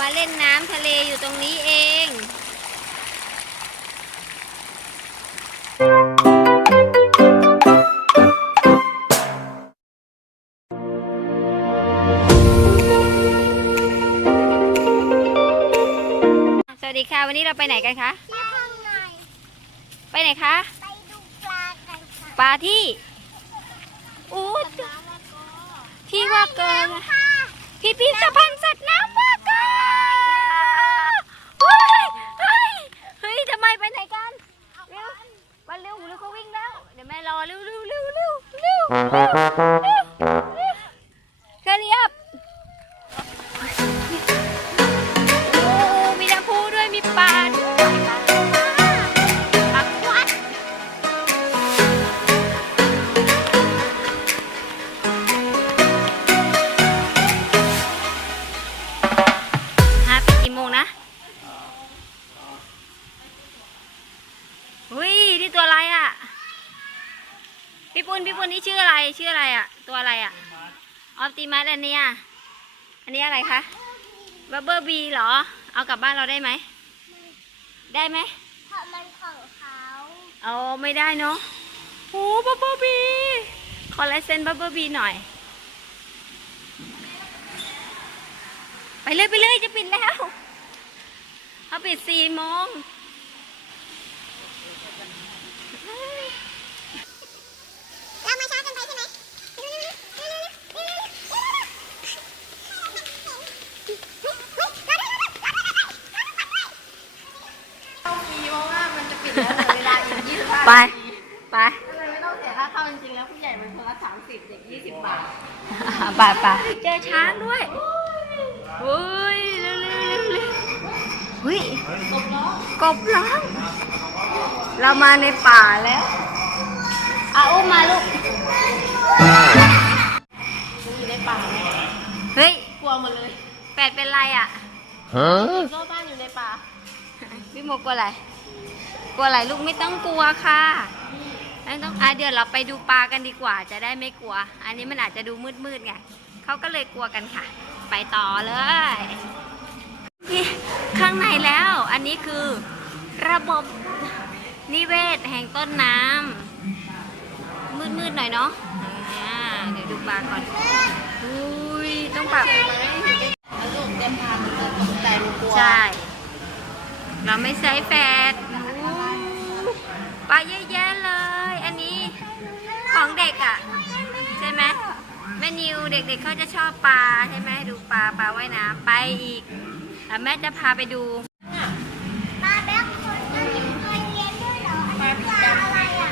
มาเล่นน้ำทะเลอยู่ตรงนี้เองสวัสดีค่ะวันนี้เราไปไหนกันคะไปไหนคะไปดูปลากันค่ะปลาที่ที่ว่าเกินพิพิธภัณฑ์สัตว์น้ำว่าเกินเฮ้ยทำไมไปไหนกันเร็ววันเร็วหรือเขาวิ่งแล้วเดี๋ยวแม่รอเร็วเคลียบมีน้ำพุด้วยมีปลาด้วยปลาควัดปิดกี่โมงนะอุ้ยนี่ตัวอะไรอ่ะพี่ปุณนี่ชื่ออะไรอ่ะตัวอะไรอ่ะออปติมัสอันนี้อะไรคะบับเบิ้ลบีเหรอเอากลับบ้านเราได้ไหมได้ไหมเพราะมันของเขาเอาไม่ได้เนาะโอ้บับเบิ้ลบีขอลายเซ็นบับเบิ้ลบีหน่อยไปเลยจะปิดแล้วเขาปิด4 โมงเรามาช้ากันไปใช่ไหมไปไม่ต้องเสียค่าเข้าจริงๆแล้วผู้ใหญ่มันคนละ30เด็ก20 บาทไปเจอช้างด้วยอุ้ยเร็วเฮ้ยกบร้องเรามาในป่าแล้วอุ้มมาลูกอยู่ในป่าเฮ้ยกลัวหมดเลยแปดเป็นไรอ่ะโซ่บ้านอยู่ในป่าพี่โมกลัวอะไรลูกไม่ต้องกลัวค่ะไม่ต้องเดี๋ยวเราไปดูปลากันดีกว่าจะได้ไม่กลัวอันนี้มันอาจจะดูมืดไงเขาก็เลยกลัวกันค่ะไปต่อเลยข้างในแล้วอันนี้คือระบบนิเวศแห่งต้นน้ำมืดหน่อยเนาะเดี๋ยวดูปลาก่อนอุ้ยต้องปรับลูกเต็มพามันตกใจมันกลัวใช่เราไม่ใช้แฟดปลาเยอะแยะเลยอันนี้ของเด็กอ่ะใช่ไหมแม่นิวเด็กๆเขาจะชอบปลาใช่ไหมดูปลาว่ายน้ำไปอีกแม่จะพาไปดูปลาแบ๊กคนเคยเรียนด้วยเหรอปลาอะไรอ่ะ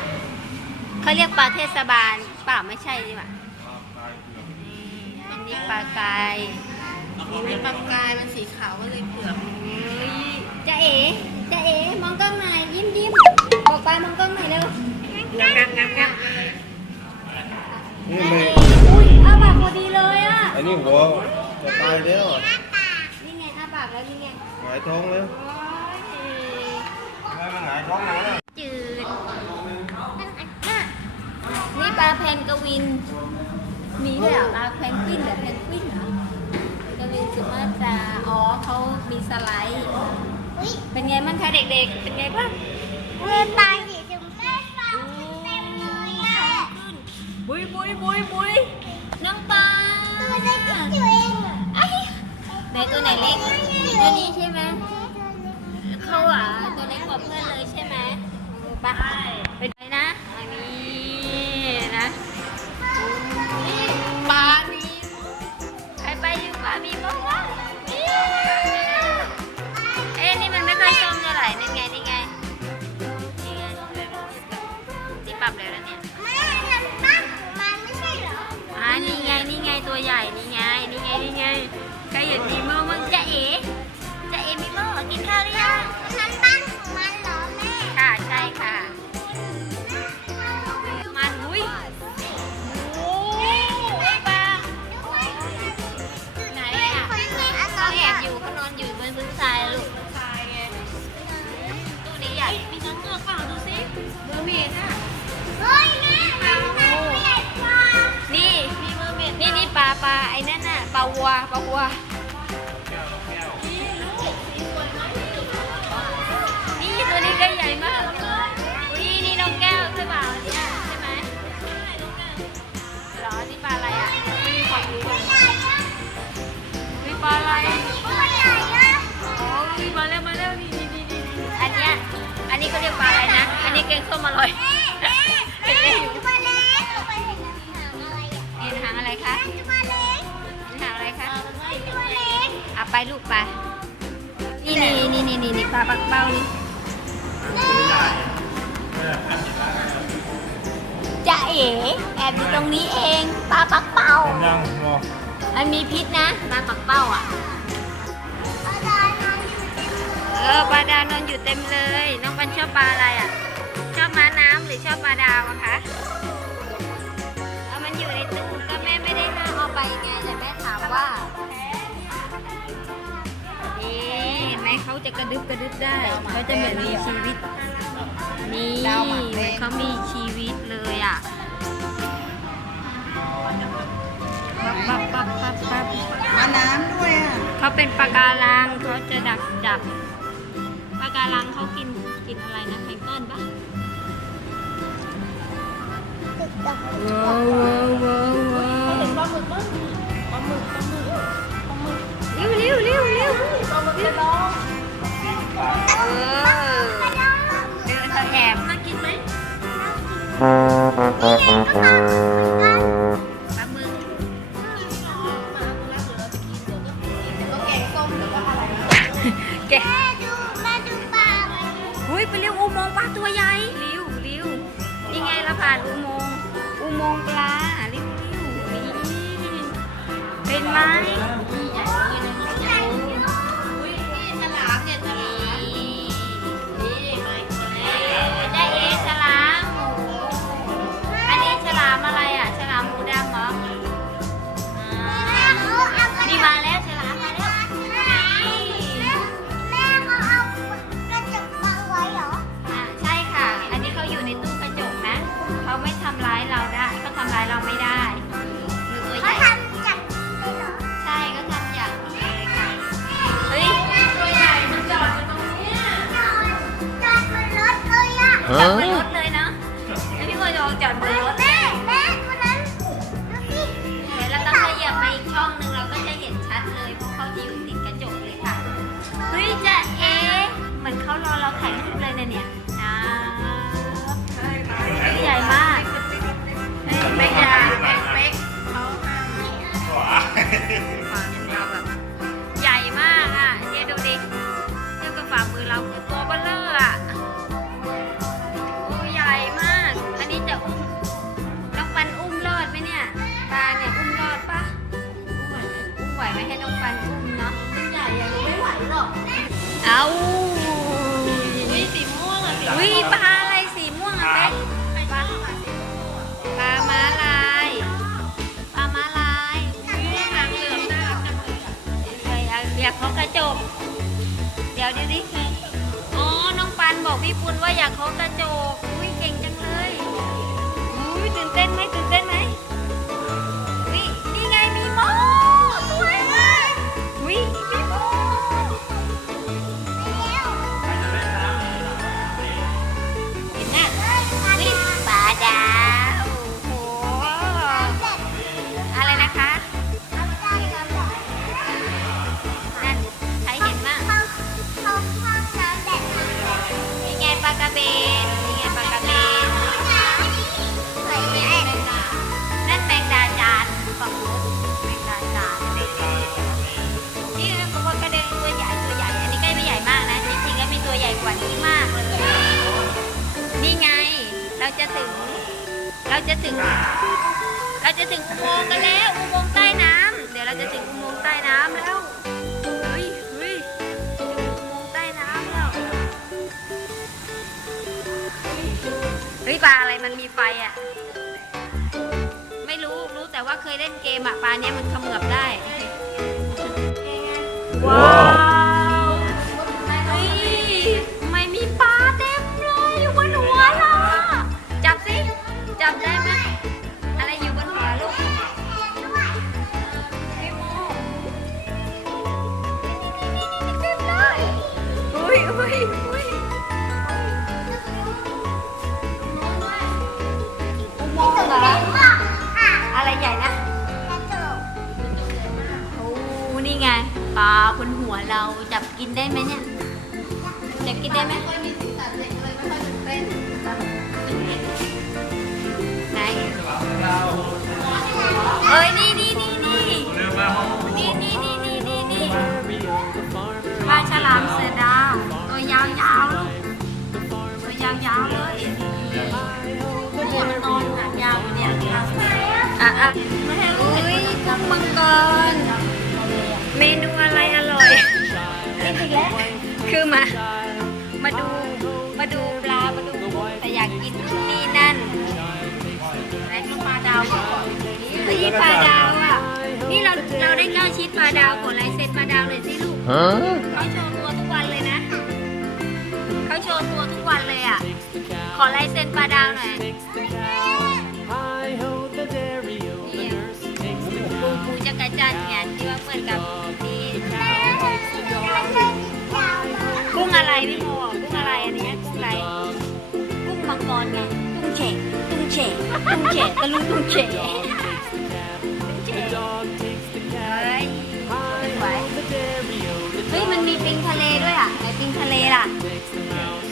เขาเรียกปลาเทศบาลเปล่าไม่ใช่ใช่ไหมอันนี้ปลากายเป็นปลากายมันสีขาวก็เลยเผือกจะเอ๋มองกล้องหน่อยยิ้มบอกไปมองกล้องหน่อยเร็วงับอุ้ยอ้าปากพอดีเลยอ่ะอันนี้หัวจะตายแล้วนี่ไงอ้าปากแล้วนี่ไงหงายท้องแล้วทำไมมันหงายท้องแล้วจืดนี่ปลาเพนกวินมีด้วยเหรอปลาเพนกวินหรือเพนกวินเหรอกวินคือว่าจะเขามีสไลด์เป็นไงบ้างคะเด็กๆเป็นไงบ้างปลาหยีจุ่มแม่ปลาเต็มเลยอ่ะบุยน้องปลาตัวเล็กตัวเองไหนตัวไหนเล็กตัวนี้ใช่ไหมเขาตัวเล็กกว่าเพื่อนเลยใช่ไหมไปไปนะอันนี้นะปลามีใครไปอยู่ปลามีบ้างวะนี่มันไม่ค่อยส้มเท่าไหร่นี่ไงนี่ปรับเลยแล้วเนี่ยมันไม่ใช่เหรอนี่ไงตัวใหญ่นี่ไงใครเห็นมีโม่มั่งจะเอ๋มีโม่กินข้าวหรือยังมันบ้านของมันเหรอแม่ค่ะใช่ค่ะมันอุ้ยโอ้ปลาไหนอ่ะเขาแอบอยู่เขานอนอยู่บนพื้นทรายลูกตู้นี้ใหญ่มีน้ำเงือกเปล่าดูสิเมอร์เมดอ่ะเฮ้ยแม่นี่ปลาไอ้นั่นน่ะปลาวัว แกงส้มอร่อยเห็นไหมเห็นหางอะไรคะเห็นหางอะไรคะอ่ะไปลูกไปนี่ปลาปักเป้านี่จะเอ๋แอบอยู่ตรงนี้เองปลาปักเป้า ยังมอ มันมีพิษนะปลาปักเป้าอ่ะปลาดาวนอนอยู่เต็มเลยน้องปันชอบปลาอะไรอ่ะชอบม้าน้ำหรือชอบปลาดาวอะคะมันอยู่ในตู้ก็แม่ไม่ได้ห้ามเอาไปไงแต่แม่ถามว่านี่เห็นไหมเขาจะกระดึบได้เขาจะเหมือนมีชีวิตนี่เขามีชีวิตเลยอ่ะปั๊บ มาน้ำด้วยอ่ะ เขาเป็นปลาการังเขาจะจับปลาการังเขากินอะไรนะแพลงก์ต้นปะว้าวเร็วเดินมาแอบมากินไหมปลาหมึก แกหุ้ยไปเรียกอุโมงค์ปลาตัวใหญ่ริ้วนี่ไงเราผ่านอุโมงค์ปลาริ้วนี่เป็นไหมได้เอฉลามอันนี้ฉลามอะไรอ่ะฉลามหมูดำเหรอนี่มาแล้วฉลามมาแล้วใช่ค่ะ อันนี้เขาอยู่ในตู้กระจกนะเขาไม่ทำร้ายเราได้เขาทำร้ายเราไม่ได้มือตัวใหญ่ใช่ก็ทำอย่างนี้เลยค่ะเฮ้ยตัวใหญ่มันจอดอยู่ตรงนี้จอดบนรถเลยเนาะแล้วพี่โมจะจอดบนรถเดี๋ยวเราต้องขยับมาอีกช่องหนึ่งเราก็จะเห็นชัดเลยเพราะเขาจะอยู่ติดกระจกเลยค่ะเฮ้ยจะเหมือนเขารอเราถ่ายรูปเลยนะเนี่ยใหญ่มากเป๊กใหญ่เป๊กแบบใหญ่มากอ่ะเนี่ยดูดิเทียบกับฝ่ามือเราคือตัวเบลเลอร์อ่ะโอ้ใหญ่มากอันนี้จะอุ้มน้องปันอุ้มรอดไหมเนี่ยปลาเนี่ยอุ้มรอดปะอุ้มไหวไหมให้น้องปันอุ้มเนาะใหญ่ยังไม่ไหวหรอกเอาสีม่วงอ่ะวิปลาอะไรสีม่วงอ่ะเป๊กปลาม้าลายหางเหลืองน่ารักจังเลยเรียกเขากระจกเดี๋ยวดิอ๋อน้องปันบอกพี่ปุณว่าอยากเขากระจกอุ้ยเก่งจังเลยอุ้ยตื่นเต้นไหมวินี่ไงมีโมสวยมากวิมีโมเห็นน่ะวิปลาดาวโอ้โหอะไรนะคะนั่นใครเห็นบ้างนี่ไงปลากระเบนนั่นแมงดาจานฝั่งนู้นแมงดาจานนี่บางคนก็เดินตัวใหญ่อันนี้ก็ไม่ใหญ่มากนะจริงๆก็มีตัวใหญ่กว่านี้มากเลยนี่ไงเราจะถึงอุโมงค์กันแล้วอุโมงค์ใต้น้ำเดี๋ยวเราจะถึงอุโมงค์ใต้น้ำแล้วเฮ้ยอุโมงค์ใต้น้ำแล้วเฮ้ยปลาอะไรมันมีไฟอ่ะไม่รู้แต่ว่าเคยเล่นเกมอ่ะปลาเนี้ยมันเขมือบได้ว้าวเฮ้ยไม่มีปลาเต็มเลยอยู่บนหัวเราจับได้ไหมอะไรอยู่บนหัวลูกพี่โมนี่เต็มเลยอุ้ยอุโมงค์เหรออะไรใหญ่นะโอ้นี่ไงปลาบนหัวเราจับกินได้ไหมเนี่ยจับกินได้ไหม เอ้ยนี่ปลาฉลามเสือดาวตัวยาวๆลูกตัวยาวๆเลยเนี่ยมันนอนหางยาวเนี่ยอุ้ยกุ้งมังกรเมนูอะไรอร่อยอีกแล้วคือมาดูปลามาดูแต่อยากกินนู่นนี่นั่นอะไรก็ปลาดาวเฮ้ยปลาดาวอ่ะนี่เราได้ใกล้ชิดปลาดาวกดลายเซ็นปลาดาวเลยสิลูกเขาโชว์ตัวทุกวันเลยนะเขาโชว์ตัวทุกวันเลยอ่ะขอลายเซ็นปลาดาวหน่อยปูจักรจันทร์เนี่ยที่ว่าเหมือนกับที่กุ้งอะไรพี่โมกุ้งอะไรอันนี้กุ้งอะไรกุ้งมังกรไงกุ้งเฉะตะลุงกุ้งเฉะเฮ้ยมันมีปิงทะเลด้วยอ่ะไหนปิงทะเลล่ะ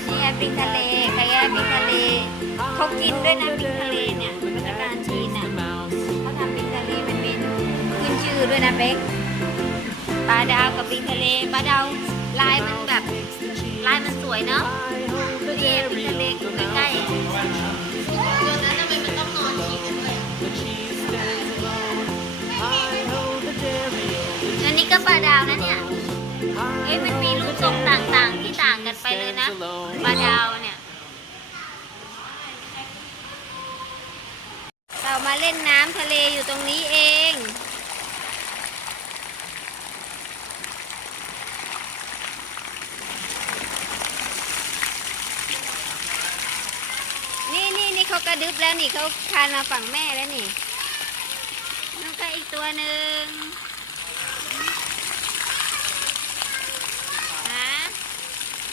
นี่ไงปิงทะเลใครปิงทะเลเขากินด้วยนะปิงทะเลเนี่ยราชการจีนน่ะเขาทำปิงทะเลเป็นเมนูขึ้นชื่อด้วยนะเบ๊กปลาดาวกับปิงทะเลปลาดาวลายมันแบบลายมันสวยเนาะดูดิปิงทะเลอยู่ใกล้ๆตรงนั้นทำไมมันต้องนอนฉี่กันด้วยอันนี้ก็ปลาดาวนะเนี่ยเฮ้ยมันมีรูปทรงต่างๆที่ต่างกันไปเลยนะปลาดาวเนี่ยเรามาเล่นน้ำทะเลอยู่ตรงนี้เองนี่เขากระดึบแล้วนี่เขาคานมาฝั่งแม่แล้วนี่น้องก็อีกตัวหนึ่ง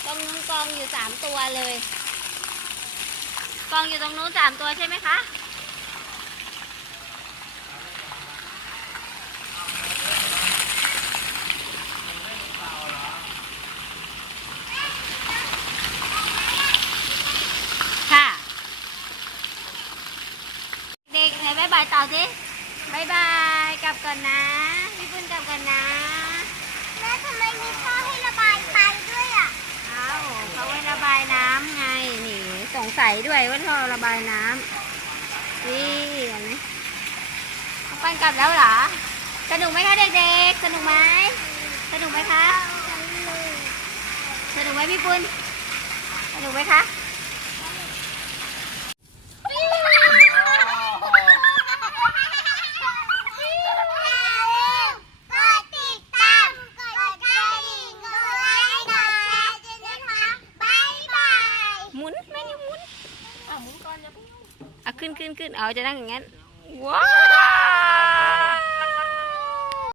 ตรงนู้นกองอยู่3 ตัวเลยกองอยู่ตรงนู้น3 ตัวใช่ไหมคะค่ะเด็กไหนบ๊ายบายต่อสิบ๊ายบายกลับก่อนนะพี่ปุ้นกลับก่อนนะแล้วทำไมมีท่อให้ระบายไฟด้วยอ่ะเขาไว้ระบายน้ำไงนี่สงสัยด้วยว่าท่อระบายน้ำนี่เห็นไหมปันกลับแล้วเหรอสนุกไหมคะเด็กๆสนุกไหมคะสนุกไหมพี่ปุ้นสนุกไหมคะหมุนก่อนจะขึ้นเอาจะนั่งอย่างนั้นว้าว